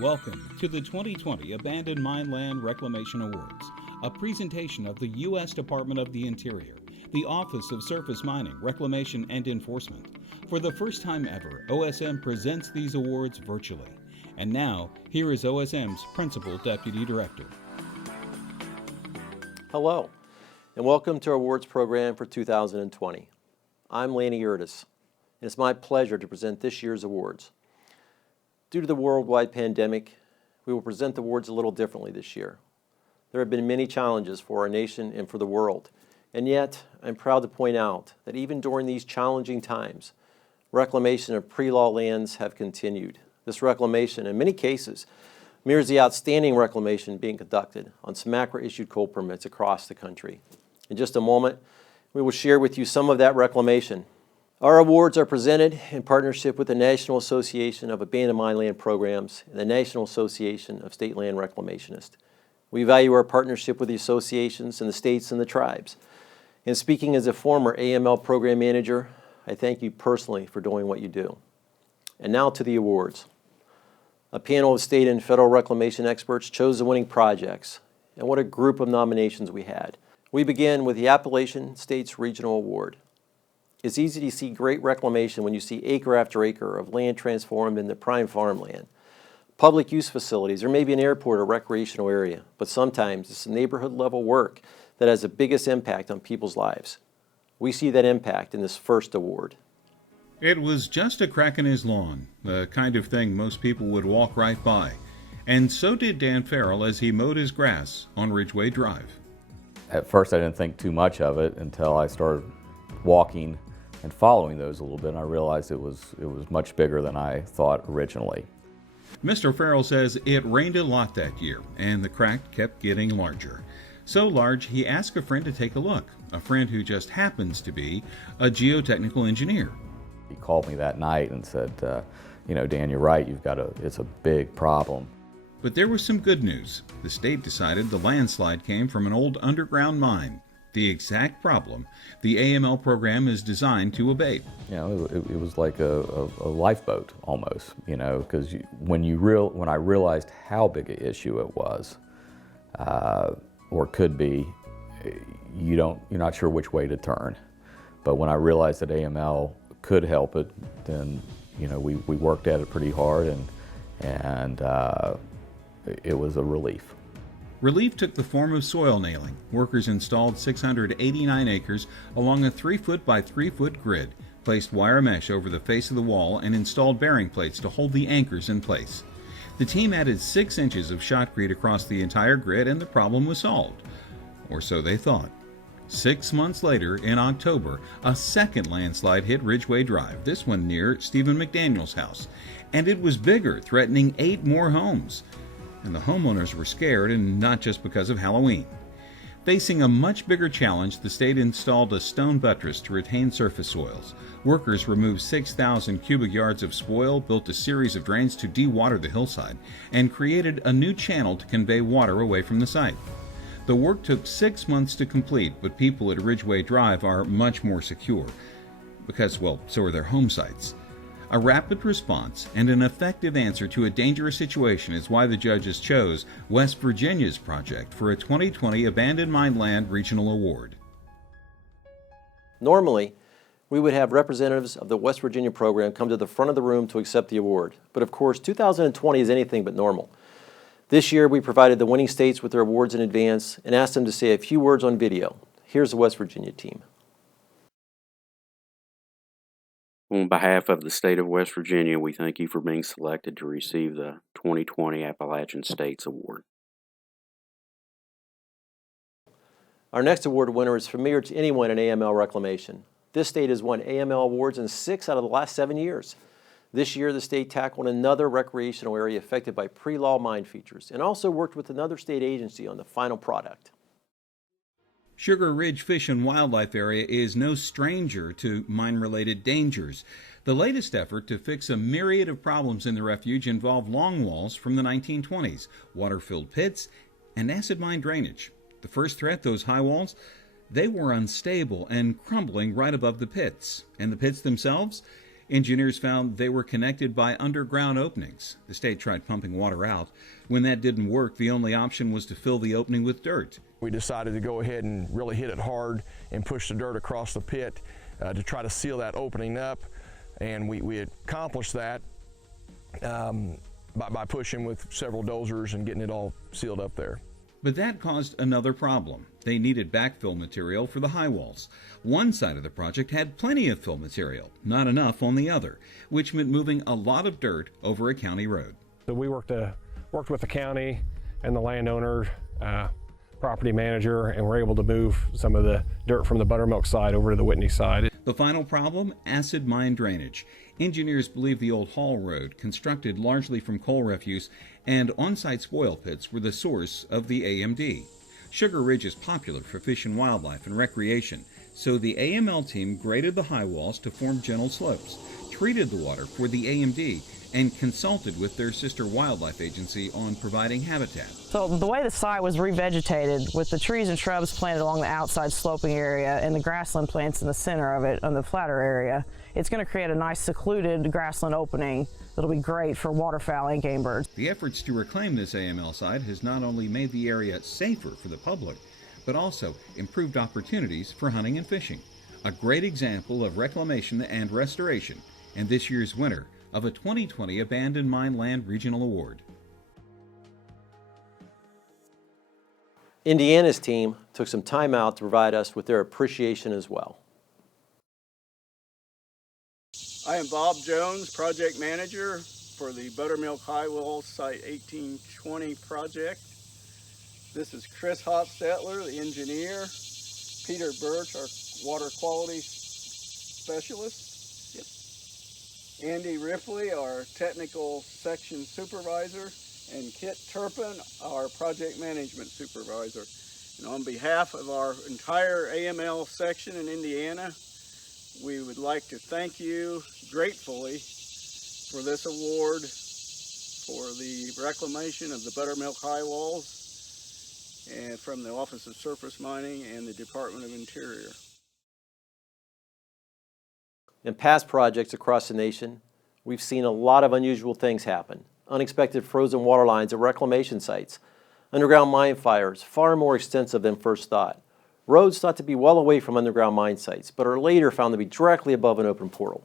Welcome to the 2020 Abandoned Mine Land Reclamation Awards, a presentation of the U.S. Department of the Interior, the Office of Surface Mining, Reclamation, and Enforcement. For the first time ever, OSM presents these awards virtually. And now, here is OSM's Principal Deputy Director. Hello, and welcome to our awards program for 2020. I'm Lanny Urtis, and it's my pleasure to present this year's awards. Due to the worldwide pandemic, we will present the awards a little differently this year. There have been many challenges for our nation and for the world, and yet I'm proud to point out that even during these challenging times, reclamation of pre-law lands have continued. This reclamation, in many cases, mirrors the outstanding reclamation being conducted on SMRE-issued coal permits across the country. In just a moment, we will share with you some of that reclamation. Our awards are presented in partnership with the National Association of Abandoned Mine Land Programs and the National Association of State Land Reclamationists. We value our partnership with the associations and the states and the tribes. And speaking as a former AML program manager, I thank you personally for doing what you do. And now to the awards. A panel of state and federal reclamation experts chose the winning projects, and what a group of nominations we had. We begin with the Appalachian States Regional Award. It's easy to see great reclamation when you see acre after acre of land transformed into prime farmland, public use facilities, or maybe an airport or recreational area. But sometimes it's the neighborhood level work that has the biggest impact on people's lives. We see that impact in this first award. It was just a crack in his lawn, the kind of thing most people would walk right by. And so did Dan Farrell as he mowed his grass on Ridgeway Drive. At first I didn't think too much of it until I started walking and following those a little bit, and I realized it was much bigger than I thought originally. Mr. Farrell says it rained a lot that year, and the crack kept getting larger. So large, he asked a friend to take a look, a friend who just happens to be a geotechnical engineer. He called me that night and said, Dan, you're right, it's a big problem. But there was some good news. The state decided the landslide came from an old underground mine, the exact problem the AML program is designed to abate. It was like a lifeboat almost, because when I realized how big an issue it was, or could be, you're not sure which way to turn. But when I realized that AML could help it, then we worked at it pretty hard, and it was a relief. Relief took the form of soil nailing. Workers installed 689 acres along a 3-foot by 3-foot grid, placed wire mesh over the face of the wall, and installed bearing plates to hold the anchors in place. The team added 6 inches of shotcrete across the entire grid, and the problem was solved. Or so they thought. 6 months later, in October, a second landslide hit Ridgeway Drive, this one near Stephen McDaniel's house. And it was bigger, threatening 8 more homes. And the homeowners were scared, and not just because of Halloween. Facing a much bigger challenge, the state installed a stone buttress to retain surface soils. Workers removed 6,000 cubic yards of spoil, built a series of drains to dewater the hillside, and created a new channel to convey water away from the site. The work took 6 months to complete, but people at Ridgeway Drive are much more secure, because, well, so are their home sites. A rapid response and an effective answer to a dangerous situation is why the judges chose West Virginia's project for a 2020 Abandoned Mine Land Regional Award. Normally, we would have representatives of the West Virginia program come to the front of the room to accept the award. But of course, 2020 is anything but normal. This year, we provided the winning states with their awards in advance and asked them to say a few words on video. Here's the West Virginia team. On behalf of the state of West Virginia, we thank you for being selected to receive the 2020 Appalachian States Award. Our next award winner is familiar to anyone in AML reclamation. This state has won AML awards in 6 out of the last 7 years. This year, the state tackled another recreational area affected by pre-law mine features and also worked with another state agency on the final product. Sugar Ridge Fish and Wildlife Area is no stranger to mine-related dangers. The latest effort to fix a myriad of problems in the refuge involved longwalls from the 1920s, water-filled pits, and acid mine drainage. The first threat, those highwalls, they were unstable and crumbling right above the pits. And the pits themselves? Engineers found they were connected by underground openings. The state tried pumping water out. When that didn't work, the only option was to fill the opening with dirt. We decided to go ahead and really hit it hard and push the dirt across the pit to try to seal that opening up. And we accomplished that by pushing with several dozers and getting it all sealed up there. But that caused another problem. They needed backfill material for the high walls. One side of the project had plenty of fill material, not enough on the other, which meant moving a lot of dirt over a county road. So we worked with the county and the landowner, property manager, and were able to move some of the dirt from the Buttermilk side over to the Whitney side. The final problem, acid mine drainage. Engineers believe the old haul road, constructed largely from coal refuse, and on-site spoil pits were the source of the AMD. Sugar Ridge is popular for fish and wildlife and recreation, so the AML team graded the high walls to form gentle slopes, treated the water for the AMD, and consulted with their sister wildlife agency on providing habitat. So the way the site was revegetated, with the trees and shrubs planted along the outside sloping area and the grassland plants in the center of it on the flatter area, it's going to create a nice secluded grassland opening that'll be great for waterfowl and game birds. The efforts to reclaim this AML site has not only made the area safer for the public, but also improved opportunities for hunting and fishing. A great example of reclamation and restoration, and this year's winner of a 2020 Abandoned Mine Land Regional Award. Indiana's team took some time out to provide us with their appreciation as well. I am Bob Jones, project manager for the Buttermilk High Wall Site 1820 project. This is Chris Hofstetler, the engineer, Peter Birch, our water quality specialist, Andy Ripley, our technical section supervisor, and Kit Turpin, our project management supervisor. And on behalf of our entire AML section in Indiana, we would like to thank you gratefully for this award for the reclamation of the Buttermilk High Walls and from the Office of Surface Mining and the Department of Interior. In past projects across the nation, we've seen a lot of unusual things happen. Unexpected frozen water lines at reclamation sites, underground mine fires far more extensive than first thought, roads thought to be well away from underground mine sites, but are later found to be directly above an open portal.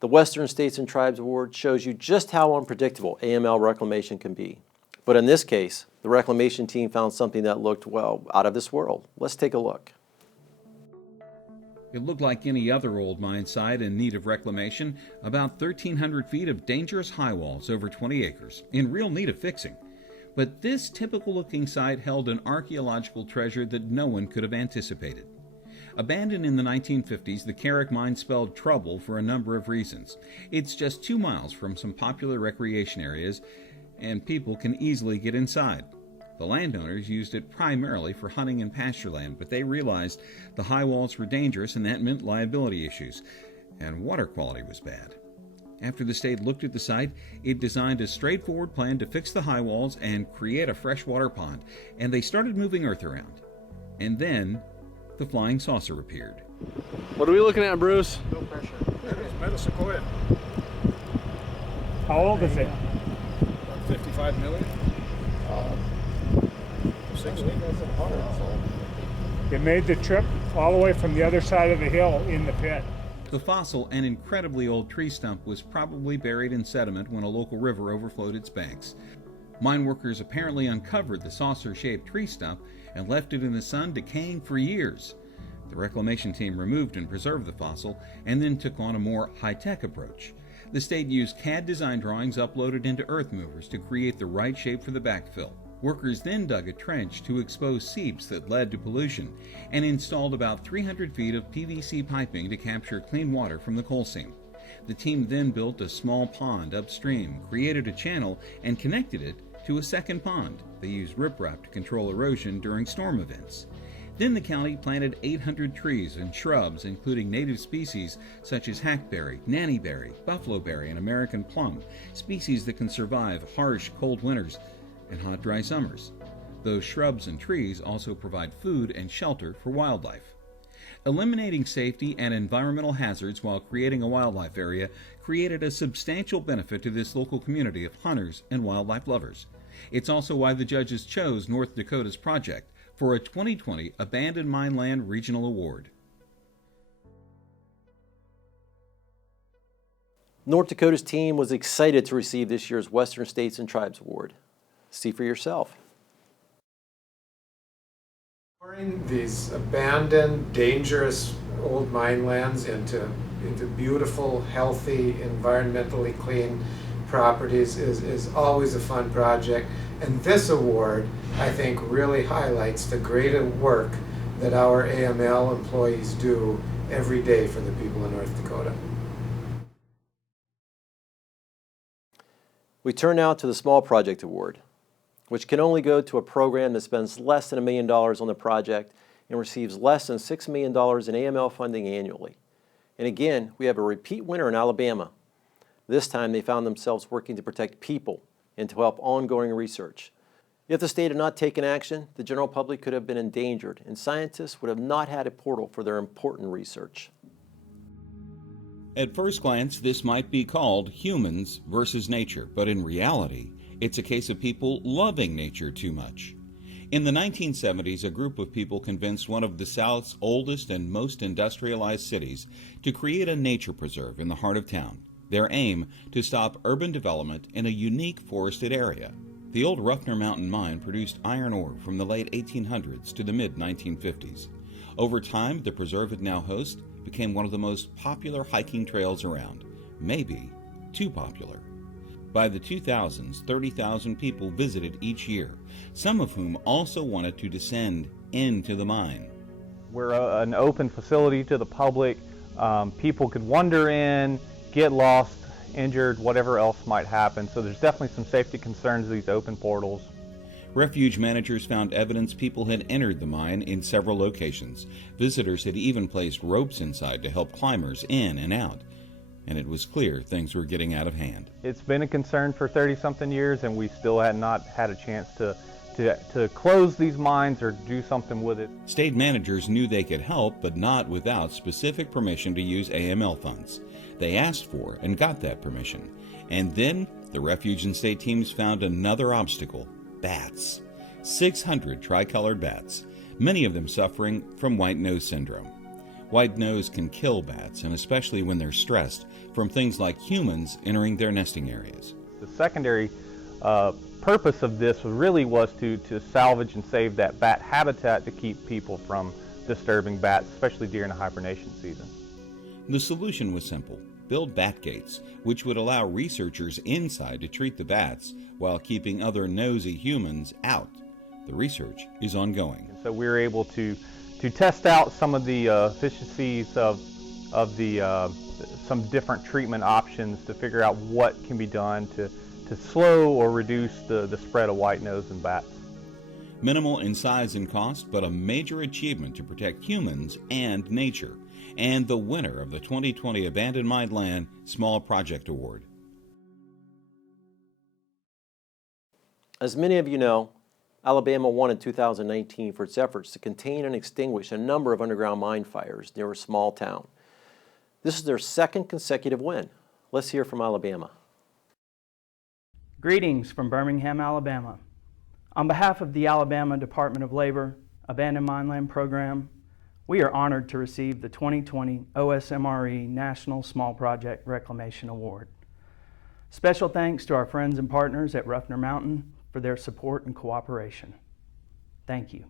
The Western States and Tribes Award shows you just how unpredictable AML reclamation can be. But in this case, the reclamation team found something that looked, well, out of this world. Let's take a look. It looked like any other old mine site in need of reclamation, about 1,300 feet of dangerous high walls over 20 acres, in real need of fixing. But this typical-looking site held an archaeological treasure that no one could have anticipated. Abandoned in the 1950s, the Carrick mine spelled trouble for a number of reasons. It's just 2 miles from some popular recreation areas, and people can easily get inside. The landowners used it primarily for hunting and pasture land, but they realized the high walls were dangerous and that meant liability issues, and water quality was bad. After the state looked at the site, it designed a straightforward plan to fix the high walls and create a freshwater pond, and they started moving earth around. And then the flying saucer appeared. What are we looking at, Bruce? No pressure. It's medicine, go ahead. How old is it? About 55 million. 6 weeks. It made the trip all the way from the other side of the hill in the pit. The fossil, an incredibly old tree stump, was probably buried in sediment when a local river overflowed its banks. Mine workers apparently uncovered the saucer-shaped tree stump and left it in the sun decaying for years. The reclamation team removed and preserved the fossil and then took on a more high-tech approach. The state used CAD design drawings uploaded into earth movers to create the right shape for the backfill. Workers then dug a trench to expose seeps that led to pollution and installed about 300 feet of PVC piping to capture clean water from the coal seam. The team then built a small pond upstream, created a channel, and connected it to a second pond. They used riprap to control erosion during storm events. Then the county planted 800 trees and shrubs, including native species such as hackberry, nannyberry, buffaloberry, and American plum, species that can survive harsh, cold winters and hot, dry summers. Those shrubs and trees also provide food and shelter for wildlife. Eliminating safety and environmental hazards while creating a wildlife area created a substantial benefit to this local community of hunters and wildlife lovers. It's also why the judges chose North Dakota's project for a 2020 Abandoned Mine Land Regional Award. North Dakota's team was excited to receive this year's Western States and Tribes Award. See for yourself. Turning these abandoned, dangerous old mine lands into beautiful, healthy, environmentally clean properties is always a fun project. And this award, I think, really highlights the great work that our AML employees do every day for the people of North Dakota. We turn now to the Small Project Award, which can only go to a program that spends less than $1 million on the project and receives less than $6 million in AML funding annually. And again, we have a repeat winner in Alabama. This time they found themselves working to protect people and to help ongoing research. If the state had not taken action, the general public could have been endangered and scientists would have not had a portal for their important research. At first glance, this might be called humans versus nature, but in reality, it's a case of people loving nature too much. In the 1970s, a group of people convinced one of the South's oldest and most industrialized cities to create a nature preserve in the heart of town. Their aim, to stop urban development in a unique forested area. The old Ruffner Mountain mine produced iron ore from the late 1800s to the mid-1950s. Over time, the preserve it now hosts became one of the most popular hiking trails around, maybe too popular. By the 2000s, 30,000 people visited each year, some of whom also wanted to descend into the mine. We're an open facility to the public. People could wander in, get lost, injured, whatever else might happen. So there's definitely some safety concerns with these open portals. Refuge managers found evidence people had entered the mine in several locations. Visitors had even placed ropes inside to help climbers in and out. And it was clear things were getting out of hand. It's been a concern for 30-something years, and we still had not had a chance to close these mines or do something with it. State managers knew they could help, but not without specific permission to use AML funds. They asked for and got that permission. And then the refuge and state teams found another obstacle: bats. 600 tricolored bats, many of them suffering from white nose syndrome. White nose can kill bats, and especially when they're stressed, from things like humans entering their nesting areas. The secondary purpose of this was to salvage and save that bat habitat to keep people from disturbing bats, especially during the hibernation season. The solution was simple: build bat gates, which would allow researchers inside to treat the bats while keeping other nosy humans out. The research is ongoing. And so we were able to test out some of the efficiencies of some different treatment options to figure out what can be done to slow or reduce the spread of white nose and bats. Minimal in size and cost, but a major achievement to protect humans and nature, and the winner of the 2020 Abandoned Mine Land Small Project Award. As many of you know, Alabama won in 2019 for its efforts to contain and extinguish a number of underground mine fires near a small town. This is their second consecutive win. Let's hear from Alabama. Greetings from Birmingham, Alabama. On behalf of the Alabama Department of Labor Abandoned Mine Land Program, we are honored to receive the 2020 OSMRE National Small Project Reclamation Award. Special thanks to our friends and partners at Ruffner Mountain for their support and cooperation. Thank you.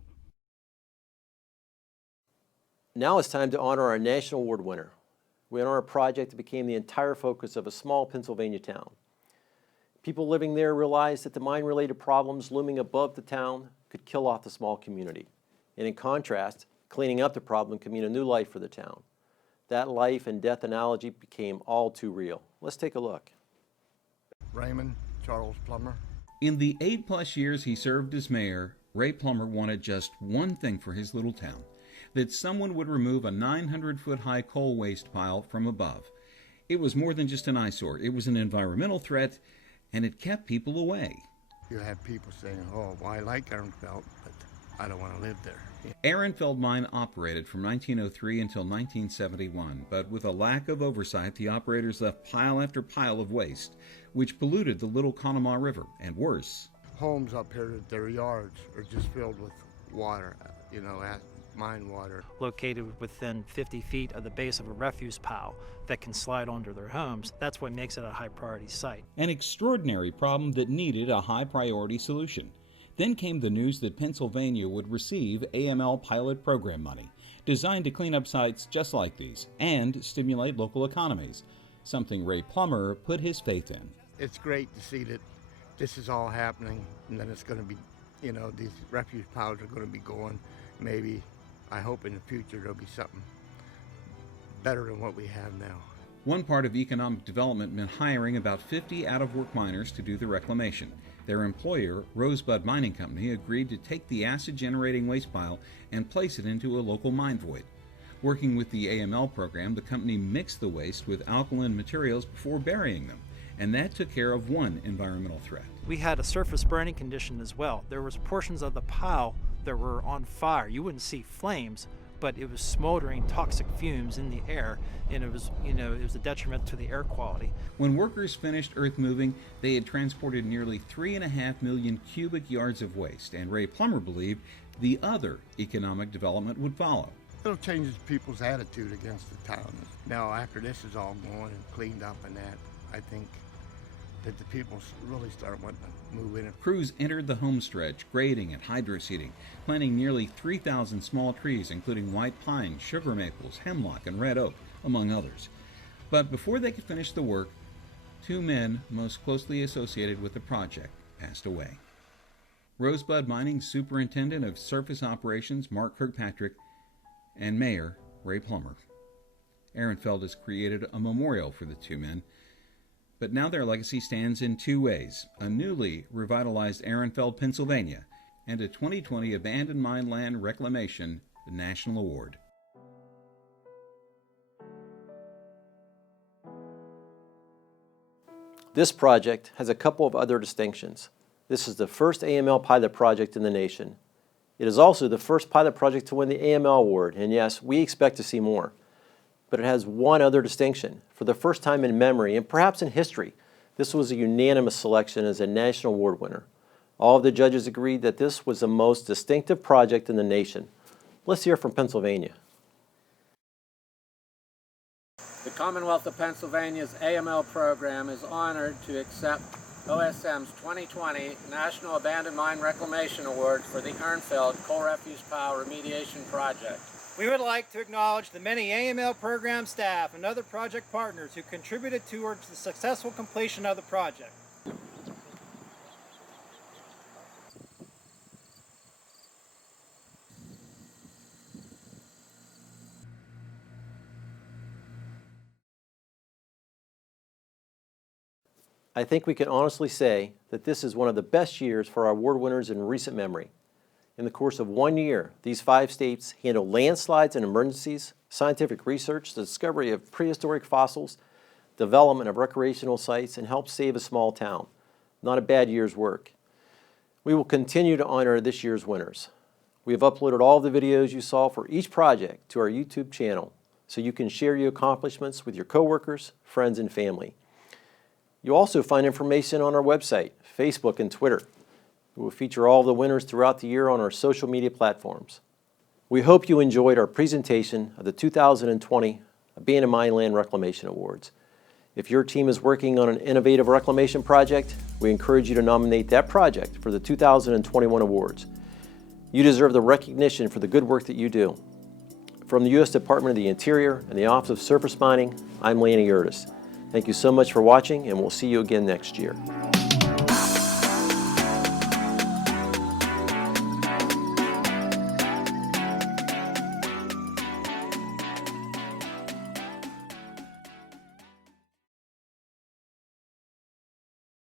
Now it's time to honor our National Award winner. We honor a project that became the entire focus of a small Pennsylvania town. People living there realized that the mine-related problems looming above the town could kill off the small community. And in contrast, cleaning up the problem could mean a new life for the town. That life and death analogy became all too real. Let's take a look. Raymond, Charles Plummer. In the 8+ years he served as mayor, Ray Plummer wanted just one thing for his little town: that someone would remove a 900-foot-high coal waste pile from above. It was more than just an eyesore. It was an environmental threat, and it kept people away. You have people saying, oh, well, I like Iron Belt, but I don't want to live there. Ehrenfeld Mine operated from 1903 until 1971, but with a lack of oversight, the operators left pile after pile of waste, which polluted the Little Conemaugh River, and worse. Homes up here, their yards are just filled with water, you know, mine water. Located within 50 feet of the base of a refuse pile that can slide onto their homes, that's what makes it a high priority site. An extraordinary problem that needed a high priority solution. Then came the news that Pennsylvania would receive AML pilot program money, designed to clean up sites just like these and stimulate local economies, something Ray Plummer put his faith in. It's great to see that this is all happening, and then it's going to be, you know, these refuse piles are going to be going. Maybe, I hope in the future there'll be something better than what we have now. One part of economic development meant hiring about 50 out-of-work miners to do the reclamation. Their employer, Rosebud Mining Company, agreed to take the acid-generating waste pile and place it into a local mine void. Working with the AML program, the company mixed the waste with alkaline materials before burying them, and that took care of one environmental threat. We had a surface burning condition as well. There was portions of the pile that were on fire. You wouldn't see flames, but it was smoldering toxic fumes in the air, and it was, you know, it was a detriment to the air quality. When workers finished earth moving, they had transported nearly 3.5 million cubic yards of waste, and Ray Plummer believed the other economic development would follow. It'll change people's attitude against the town. Now, after this is all going and cleaned up and that, I think that the people really start wanting to move in. Crews entered the home stretch, grading and hydroseeding, planting nearly 3,000 small trees, including white pine, sugar maples, hemlock, and red oak, among others. But before they could finish the work, two men most closely associated with the project passed away. Rosebud Mining's Superintendent of Surface Operations, Mark Kirkpatrick, and Mayor Ray Plummer. Ehrenfeld has created a memorial for the two men, but now their legacy stands in two ways: a newly revitalized Ehrenfeld, Pennsylvania, and a 2020 Abandoned Mine Land Reclamation National Award. This project has a couple of other distinctions. This is the first AML pilot project in the nation. It is also the first pilot project to win the AML award, and yes, we expect to see more. But it has one other distinction. For the first time in memory, and perhaps in history, this was a unanimous selection as a national award winner. All of the judges agreed that this was the most distinctive project in the nation. Let's hear from Pennsylvania. The Commonwealth of Pennsylvania's AML program is honored to accept OSM's 2020 National Abandoned Mine Reclamation Award for the Ehrenfeld Coal Refuse Pile Remediation Project. We would like to acknowledge the many AML program staff and other project partners who contributed towards the successful completion of the project. I think we can honestly say that this is one of the best years for our award winners in recent memory. In the course of 1 year, these 5 states handled landslides and emergencies, scientific research, the discovery of prehistoric fossils, development of recreational sites, and helped save a small town. Not a bad year's work. We will continue to honor this year's winners. We have uploaded all the videos you saw for each project to our YouTube channel, so you can share your accomplishments with your coworkers, friends, and family. You'll also find information on our website, Facebook, and Twitter. We will feature all the winners throughout the year on our social media platforms. We hope you enjoyed our presentation of the 2020 Abandoned Mine Land Reclamation Awards. If your team is working on an innovative reclamation project, we encourage you to nominate that project for the 2021 awards. You deserve the recognition for the good work that you do. From the U.S. Department of the Interior and the Office of Surface Mining, I'm Lanny Urtis. Thank you so much for watching, and we'll see you again next year.